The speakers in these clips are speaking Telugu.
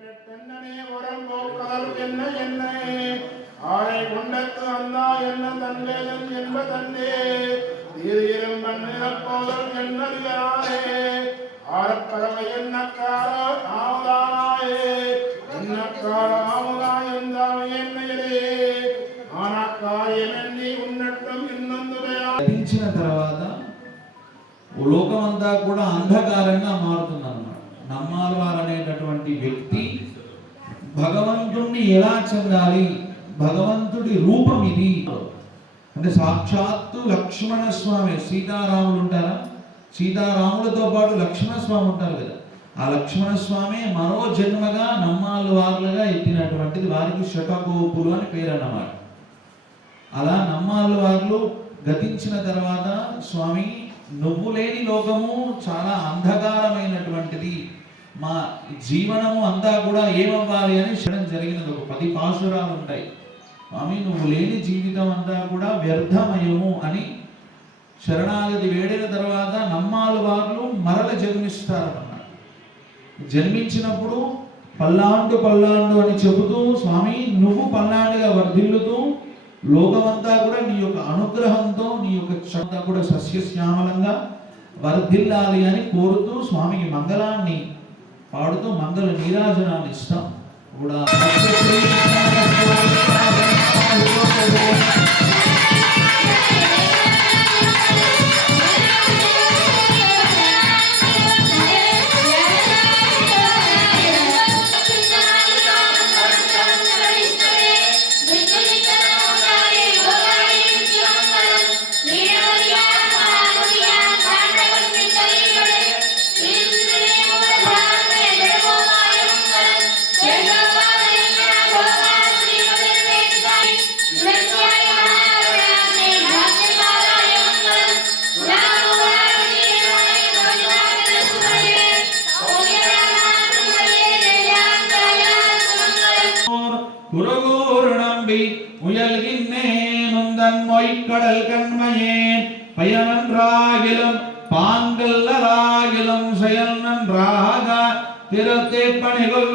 பெண்ணனே உரம்போ கதல் என்ன என்ன ஆடை கொண்டத்து அண்ணா என்ன தன்னேதன் என்ப தன்னே தீரீரம் பண்ணு அப்போதல் என்னடியாரே ஆரப்பறவை என்ன கால ஆவதானாயே என்ன கால ஆவதா என்றால் என்னையிலே ஆனா காரியம் எண்ணி உன்னட்டும் இன்னொந்துரையா తర్వాత లోకమంతా కూడా అంధకారంగా మారుతున్నారు నమ్మాలవారు అనేటటువంటి వ్యక్తి భగవంతుణ్ణి ఎలా చెందాలి? భగవంతుడి రూపం ఇది. అంటే సాక్షాత్తు లక్ష్మణ స్వామి సీతారాములు ఉంటారా? సీతారాములతో పాటు లక్ష్మణ స్వామి ఉంటారు కదా. ఆ లక్ష్మణ స్వామి మరో జన్మగా నమ్మాలు వార్లుగా ఎత్తినటువంటిది వారికి శటకోపులు అని పేరు అన్నమాట అలా నమ్మాలు వార్లు గతించిన తర్వాత స్వామి నువ్వు లేని లోకము చాలా అంధకారమైనటువంటిది. మా జీవనము అంతా కూడా ఏమవ్వాలి అని క్షణం జరిగినది. ఒక పది పాసురాలు ఉంటాయి. స్వామి నువ్వు లేని జీవితం అంతా కూడా వ్యర్థమయము అని శరణాగతి వేడిన తర్వాత నమ్మాలు వాళ్ళు మరల జన్మిస్తారు అన్నమాట జన్మించినప్పుడు పల్లాండు పల్లాండు అని చెబుతూ స్వామి నువ్వు పల్లాండుగా వర్ధిల్లుతూ లోకమంతా కూడా నీ యొక్క అనుగ్రహంతో నీ యొక్క చంతా కూడా సస్యశ్యామలంగా వర్ధిల్లాలి అని కోరుతూ స్వామికి మంగళాన్ని పాడుతూ మంగళ నీరాజనాన్ని ఇష్టం కూడా நுந்தன் மொய்க்கடல் கண்மையேன் பயனன்றாகிலும் பாங்கல்லராகிலும் செயல் நன்றாக திருத்தே பணிகொள்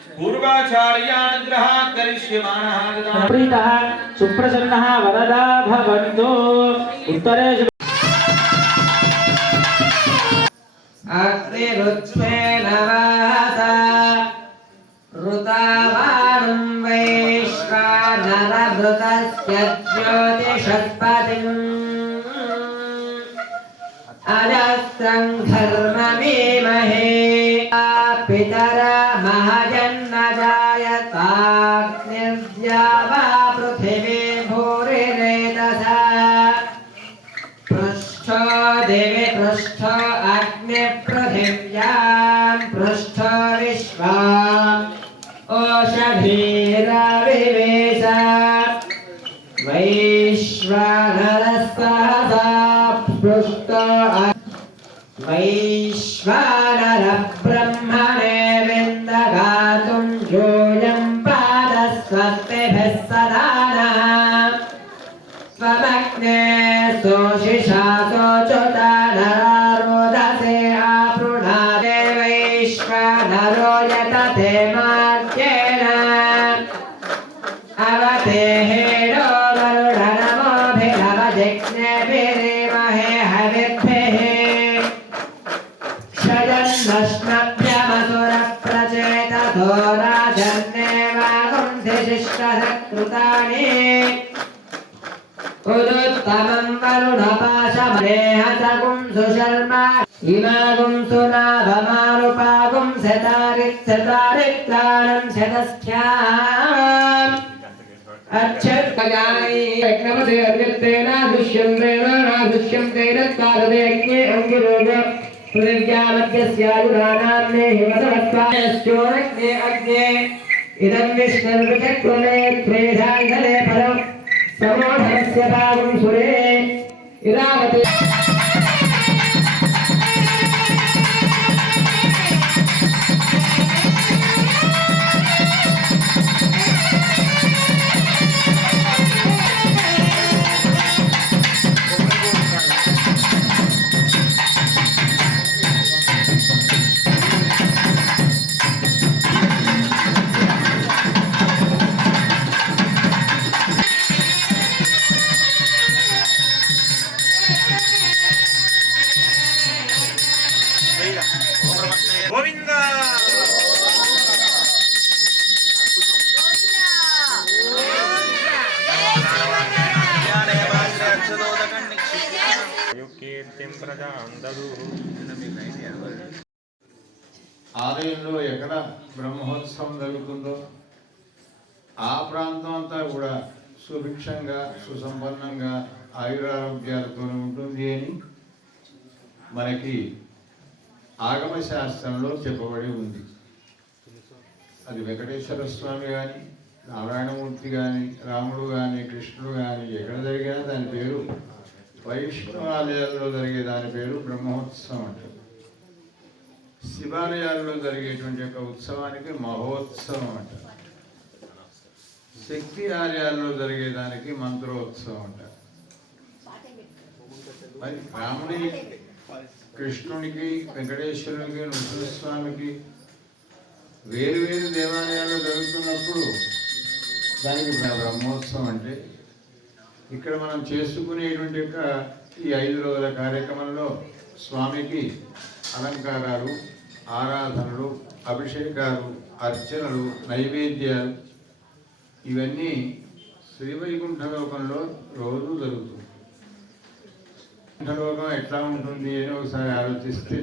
पूर्वाचार्यानुग्रहात् करिष्यमाणः प्रीतः सुप्रसन्नः वरदा भवन्तु उत्तरेषु अग्निरुत्स्मेन वासा ऋतावाणं वैश्वानरभृतस्य ज्योतिषत्पतिम् अजस्रं पितर वा पृथिवी भूरिरेतसा पृष्ठो देवि पृष्ठो अग्निपृथिव्यां पृष्ठो विश्वा ओषधीरविवेश वैश्वानरस्सहसा पृष्ठो वैश्वानरब्रह्मणे क्षयन्नश्नभ्यमसुरप्रचेततो राजन्नेवागुंसि शिष्टसकृतानि उदुत्तमं वरुणपाशमनेहसगुं सुशर्मा इमागुं सुनाभमारुपागुं शतारित्सतारित्राणं शतस्थ्याम् अच्छत्कजानि यज्ञपदे अर्यत्तेन दुष्यन्तेन नादुष्यन्तेन त्वादते अग्ने पृथिव्यावद्यस्यायुधानान्ने हिमसहस्वाश्चोरग्ने अग्ने इदं विष्णुर्विचक्रुणे त्वेषाङ्गले फलं समोढस्य भागं सुरे। इरावते కీర్తిం ప్రజాం దదుః. ఆలయంలో ఎక్కడ బ్రహ్మోత్సవం జరుగుతుందో ఆ ప్రాంతం అంతా కూడా సుభిక్షంగా సుసంపన్నంగా ఆయురారోగ్యాలతో ఉంటుంది అని మనకి ఆగమ శాస్త్రంలో చెప్పబడి ఉంది. అది వెంకటేశ్వర స్వామి కానీ నారాయణమూర్తి కానీ రాముడు కానీ కృష్ణుడు కానీ ఎక్కడ జరిగినా దాని పేరు వైష్ణవ ఆలయాల్లో జరిగే దాని పేరు బ్రహ్మోత్సవం అంటారు శివాలయాల్లో జరిగేటువంటి యొక్క ఉత్సవానికి మహోత్సవం అంటారు శక్తి ఆలయాల్లో జరిగేదానికి మంత్రోత్సవం అంటారు మరి రాముడి కృష్ణునికి వెంకటేశ్వరునికి నృసింహస్వామికి వేరు వేరు దేవాలయాల్లో జరుగుతున్నప్పుడు దానికి బ్రహ్మోత్సవం అంటే ఇక్కడ మనం చేసుకునేటువంటి యొక్క ఈ ఐదు రోజుల కార్యక్రమంలో స్వామికి అలంకారాలు ఆరాధనలు అభిషేకాలు అర్చనలు నైవేద్యాలు ఇవన్నీ శ్రీవైకుంఠ లోకంలో రోజు జరుగుతుంది. వైకుంఠలోకం ఎట్లా ఉంటుంది అని ఒకసారి ఆలోచిస్తే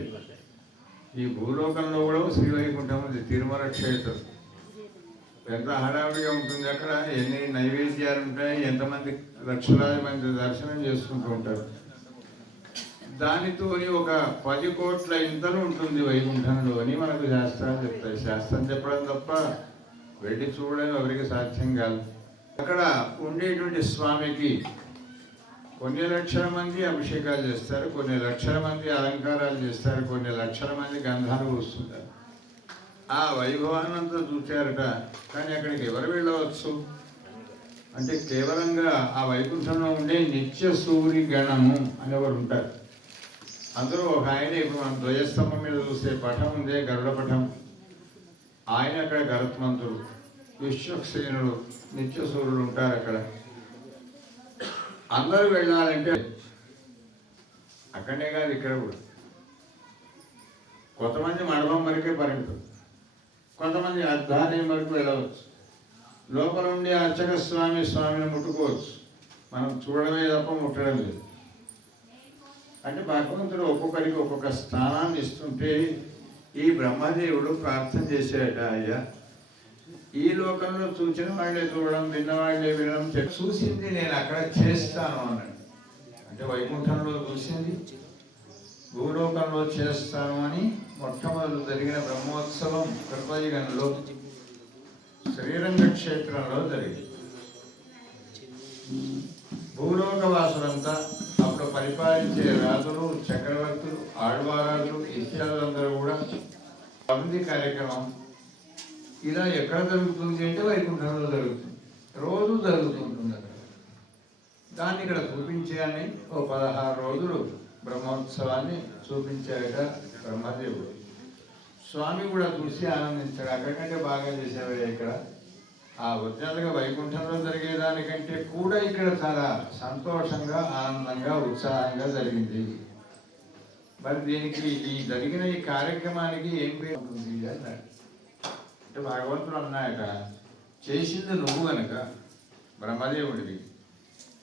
ఈ భూలోకంలో కూడా శ్రీవైకుంఠం ఉంది తిరుమల క్షేత్రం. ఎంత హడావిడిగా ఉంటుంది అక్కడ. ఎన్ని నైవేద్యాలు ఉంటాయి ఎంతమంది లక్షలాది మంది దర్శనం చేసుకుంటూ ఉంటారు. దానితోని ఒక పది కోట్ల ఇంతలు ఉంటుంది వైకుంఠంలో అని మనకు శాస్త్రాలు చెప్తాయి. శాస్త్రం చెప్పడం తప్ప వెళ్ళి చూడడం ఎవరికి సాధ్యం కాదు. అక్కడ ఉండేటువంటి స్వామికి కొన్ని లక్షల మంది అభిషేకాలు చేస్తారు కొన్ని లక్షల మంది అలంకారాలు చేస్తారు కొన్ని లక్షల మంది గంధాలు పూస్తుంటారు. ఆ వైభవాన్నంతా చూశారట కానీ అక్కడికి ఎవరు వెళ్ళవచ్చు? అంటే కేవలంగా ఆ వైకుంఠంలో ఉండే నిత్య సూరి గణము అనేవారు ఉంటారు? అందరూ ఒక ఆయన ఇప్పుడు మనం ధ్వజస్తంభం మీద చూసే పటం ఉందే గరుడ పటం ఆయన అక్కడ గరుత్మంతుడు విశ్వక్సేనుడు నిత్య సూర్యుడు ఉంటారు అక్కడ. అందరూ వెళ్ళాలంటే అక్కడనే కాదు ఇక్కడ కూడా. కొంతమంది మండపం వరకే పరిమితం. కొంతమంది దాని వరకు వెళ్ళవచ్చు. లోపల ఉండే అర్చక స్వామి స్వామిని ముట్టుకోవచ్చు. మనం చూడడమే తప్ప ముట్టడం లేదు. అంటే భగవంతుడు ఒక్కొక్కరికి ఒక్కొక్క స్థానాన్ని ఇస్తుంటే ఈ బ్రహ్మదేవుడు ప్రార్థన చేశాడట అయ్యా. ఈ లోకంలో చూసిన వాళ్ళే చూడడం విన్నవాళ్ళే వినడం చూసింది నేను అక్కడ చేస్తాను అన్నాడు. అంటే వైకుంఠంలో చూసింది. భూలోకంలో చేస్తామని మొట్టమొదటి జరిగిన బ్రహ్మోత్సవం కృపయుగంలో శ్రీరంగ క్షేత్రంలో జరిగింది. భూలోక వాసులంతా అప్పుడు పరిపాలించే రాజులు చక్రవర్తులు ఆళ్వారాజులు ఇత్యాదులందరూ కూడా అభివృద్ధి కార్యక్రమం ఇలా ఎక్కడ జరుగుతుంది అంటే వైకుంఠంలో జరుగుతుంది. రోజు జరుగుతుంటుంది అక్కడ. దాన్ని ఇక్కడ చూపించాలని ఓ పదహారు రోజులు బ్రహ్మోత్సవాన్ని చూపించాక బ్రహ్మదేవుడు. స్వామి కూడా చూసి ఆనందించాడు. అక్కడికంటే బాగా చేసేవే ఇక్కడ. ఆ ఒరిజినల్గా వైకుంఠంలో జరిగేదానికంటే కూడా ఇక్కడ చాలా సంతోషంగా ఆనందంగా ఉత్సాహంగా జరిగింది. మరి దీనికి ఈ జరిగిన ఈ కార్యక్రమానికి ఏం పేరు అన్నాడు. అంటే భగవంతుడు అన్నాయట చేసింది నువ్వు కనుక బ్రహ్మదేవుడివి.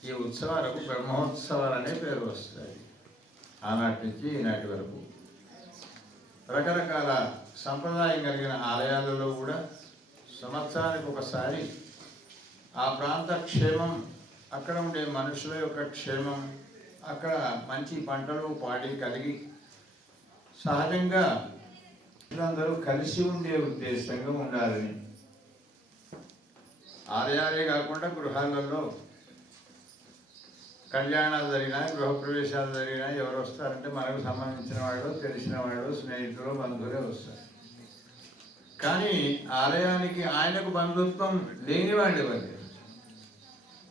ఈ ఉత్సవాలకు బ్రహ్మోత్సవాలు అనే పేరు వస్తాయి. ఆనాటి నుంచి ఈనాటి వరకు. రకరకాల సంప్రదాయం కలిగిన ఆలయాలలో కూడా సంవత్సరానికి ఒకసారి ఆ ప్రాంత క్షేమం అక్కడ ఉండే మనుషుల యొక్క క్షేమం అక్కడ మంచి పంటలు పాడి కలిగి సహజంగా అందరూ కలిసి ఉండే ఉద్దేశంగా ఉండాలని. ఆలయాలే కాకుండా గృహాలలో కళ్యాణాలు జరిగినా గృహప్రవేశాలు జరిగినా ఎవరు వస్తారంటే మనకు సంబంధించిన వాళ్ళు తెలిసిన వాళ్ళు స్నేహితులు బంధువులే వస్తారు. కానీ ఆలయానికి ఆయనకు బంధుత్వం లేని వాళ్ళు ఎవరు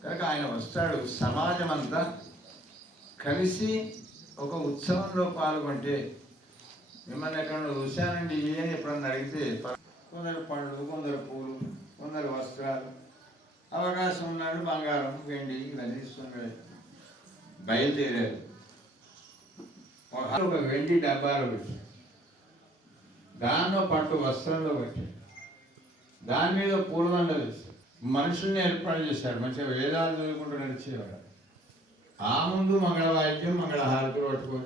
కనుక ఆయన వస్తాడు సమాజం అంతా కలిసి ఒక ఉత్సవంలో పాల్గొంటే మిమ్మల్ని ఎక్కడ చూశానండి అని ఎప్పుడన్నా అడిగితే కొందరు పండ్లు కొందరు పూలు కొందరు వస్త్రాలు అవకాశం ఉన్నాడు బంగారం వెండి ఇవన్నీ ఇస్తున్నాడు. బయలుదేరారు. ఒక వెండి డబ్బాలో పెట్టారు. దానిలో పట్టు వస్త్రంలో పెట్టారు. దాని మీద పూలదండ వేశారు. మనుషుల్ని ఏర్పాటు చేశారు. మంచిగా వేదాలు చదువుకుంటూ నడిచేవాడు. ఆ ముందు మంగళ వాయిద్యం మంగళహారతులు పట్టుకొని.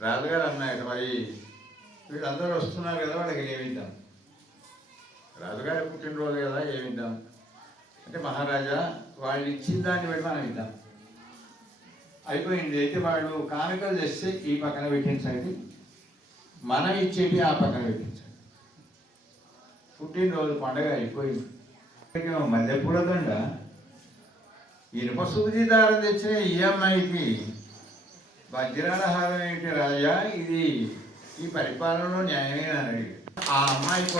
రాజుగారు అన్నాడు మరి వీళ్ళందరూ వస్తున్నారు కదా వాళ్ళకి ఏమిద్దాం రాజుగారి పుట్టినరోజు కదా ఏమిద్దాం అంటే మహారాజా వాళ్ళు ఇచ్చిన దాన్ని బట్టి మనం ఇద్దాం. అయిపోయింది. అయితే వాళ్ళు కానుకలు తెస్తే ఈ పక్కన పెట్టించండి. మనం ఇచ్చేటి ఆ పక్కన పెట్టించండి. పుట్టినరోజు పండగ అయిపోయింది. మల్లెపూల దండ ఇనుప సూది దారం తెచ్చిన ఈ అమ్మాయికి వజ్రాల ఏంటి రాజా? ఇది ఈ పరిపాలనలో న్యాయమేనని అడిగాడు. ఆ అమ్మాయికి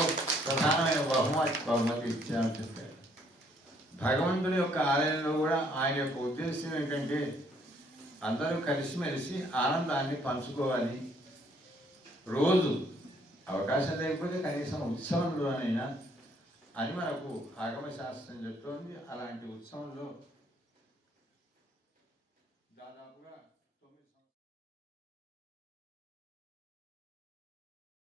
ప్రధానమైన బహుమతి బహుమతి ఇచ్చామని చెప్పారు భగవంతుని యొక్క ఆలయంలో కూడా ఆయన యొక్క ఉద్దేశం ఏంటంటే అందరూ కలిసిమెలిసి ఆనందాన్ని పంచుకోవాలి. రోజు అవకాశం లేకపోతే కనీసం ఉత్సవంలోనైనా అని మనకు ఆగమ శాస్త్రం చెప్తోంది. అలాంటి ఉత్సవంలో